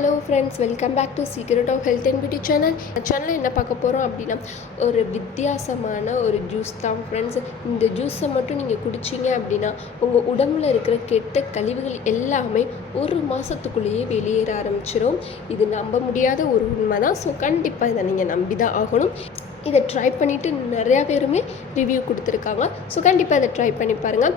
Hello friends welcome back to secret of health and beauty channel சேனலில் என்ன பார்க்க போகிறோம் அப்படின்னா ஒரு வித்தியாசமான ஒரு ஜூஸ் தான் ஃப்ரெண்ட்ஸ் இந்த ஜூஸை மட்டும் நீங்கள் குடிச்சிங்க அப்படின்னா உங்கள் உடம்புல இருக்கிற கெட்ட கழிவுகள் எல்லாமே ஒரு மாதத்துக்குள்ளேயே வெளியேற ஆரம்பிச்சிடும் இது நம்ப முடியாத ஒரு உண்மை தான் ஸோ கண்டிப்பாக இதை நீங்கள் நம்பி தான் ஆகணும். இதை ட்ரை பண்ணிவிட்டு நிறையா பேருமே ரிவ்யூ கொடுத்துருக்காங்க. ஸோ கண்டிப்பாக இதை ட்ரை பண்ணி பாருங்கள்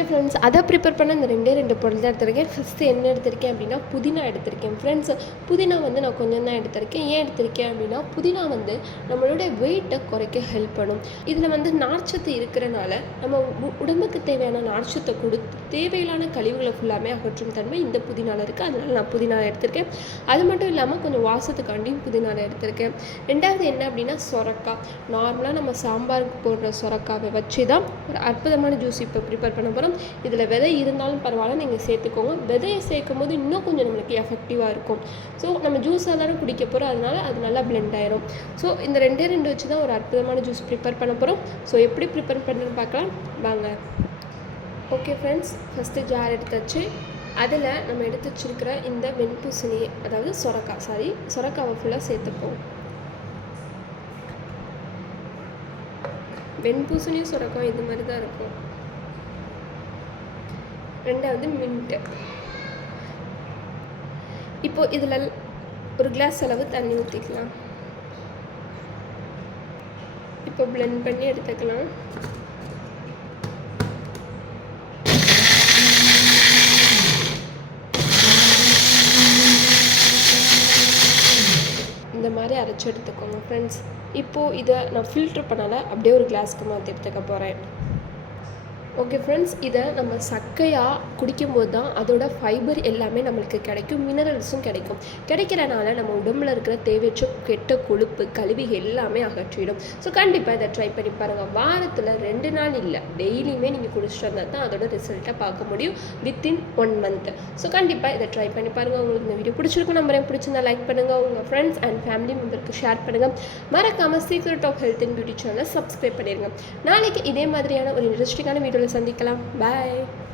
ஃப்ரெண்ட்ஸ் அதை ப்ரிப்பேர் பண்ண இந்த ரெண்டே ரெண்டு பொருள் தான் எடுத்திருக்கேன். ஃபஸ்ட்டு என்ன எடுத்திருக்கேன் அப்படின்னா புதினா எடுத்திருக்கேன். ஃப்ரெண்ட்ஸ் புதினா வந்து நான் கொஞ்சம் தான் எடுத்திருக்கேன். ஏன் எடுத்திருக்கேன் அப்படின்னா புதினா வந்து நம்மளுடைய வெயிட்டை குறைக்க ஹெல்ப் பண்ணும். இதில் வந்து நார்ச்சத்து இருக்கிறனால நம்ம உ- உடம்புக்கு தேவையான நார்ச்சத்தை கொடுத்து தேவையில்லான கழிவுகளை ஃபுல்லாமே அகற்றும் தன்மை இந்த புதினால இருக்குது அதனால் நான் புதினா எடுத்திருக்கேன். அது மட்டும் இல்லாமல் கொஞ்சம் வாசத்துக்காண்டியும் புதினால எடுத்திருக்கேன். ரெண்டாவது என்ன அப்படின்னா சொரக்காய் நார்மலாக நம்ம சாம்பாருக்கு போடுற சொரக்காவை வச்சு தான் ஒரு அற்புதமான ஜூஸ் இப்போ ப்ரிப்பேர் பண்ண போகிறோம் இதில் விதை இருந்தாலும் பரவாயில்ல நீங்கள் சேர்த்துக்கோங்க. விதையை சேர்க்கும் போது இன்னும் கொஞ்சம் நம்மளுக்கு எஃபெக்டிவாக இருக்கும். ஸோ நம்ம ஜூஸாக தானே குடிக்க போகிறோம் அதனால அது நல்லா பிளெண்ட் ஆயிரும். ஸோ இந்த ரெண்டே ரெண்டு வச்சு தான் ஒரு அற்புதமான ஜூஸ் ப்ரிப்பேர் பண்ண போகிறோம் ஸோ எப்படி ப்ரிப்பேர் பண்ணுறதுன்னு பார்க்கலாம். வாங்க. ஓகே ஃப்ரெண்ட்ஸ் ஃபஸ்ட்டு ஜார் எடுத்தாச்சு. அதில் நம்ம எடுத்து வச்சுருக்கிற இந்த வெண்பூசணி அதாவது சொரக்காய் சாரி சொரக்காவை ஃபுல்லாக சேர்த்துப்போம். வெண்பூசணியும் சுரக்கம் இது மாதிரி தான் இருக்கும். ரெண்டாவது மின்ட்டு இப்போ இதில் ஒரு கிளாஸ் அளவு தண்ணி ஊற்றிக்கலாம் இப்போ பிளெண்ட் பண்ணி எடுத்துக்கலாம். இந்த மாதிரி அரைச்சி எடுத்துக்கோங்க ஃப்ரெண்ட்ஸ் இப்போது இதை நான் ஃபில்ட்ரு பண்ணால அப்படியே ஒரு கிளாஸ்க்கு மாற்றி எடுத்துக்க போகிறேன் ஓகே ஃப்ரெண்ட்ஸ் இதை நம்ம சக்கையாக குடிக்கும்போது தான் அதோட ஃபைபர் எல்லாமே நம்மளுக்கு கிடைக்கும் மினரல்ஸும் கிடைக்கும். கிடைக்கிறனால நம்ம உடம்புல இருக்கிற தேவையற்ற கெட்ட கொழுப்பு கழுவி எல்லாமே அகற்றிடும். ஸோ கண்டிப்பாக இதை ட்ரை பண்ணி பாருங்கள் வாரத்தில் ரெண்டு நாள் இல்லை டெய்லியுமே நீங்கள் குடிச்சிட்டு வந்தால் தான் அதோட ரிசல்ட்டை பார்க்க முடியும் வித்தின் ஒன் மந்த் ஸோ கண்டிப்பாக இதை ட்ரை பண்ணி பாருங்கள் உங்களுக்கு இந்த வீடியோ பிடிச்சிருக்கும் நம்பரையும் பிடிச்சிருந்தா லைக் பண்ணுங்கள் உங்கள் ஃப்ரெண்ட்ஸ் அண்ட் ஃபேமிலி மெம்பருக்கு ஷேர் பண்ணுங்கள் மறக்காமல் secret of health and beauty சேனலை சப்ஸ்கிரைப் பண்ணிடுங்க நாளைக்கு இதே மாதிரியான ஒரு இன்ட்ரெஸ்டிங்கான வீடியோவில் சந்திக்கலாம். பாய்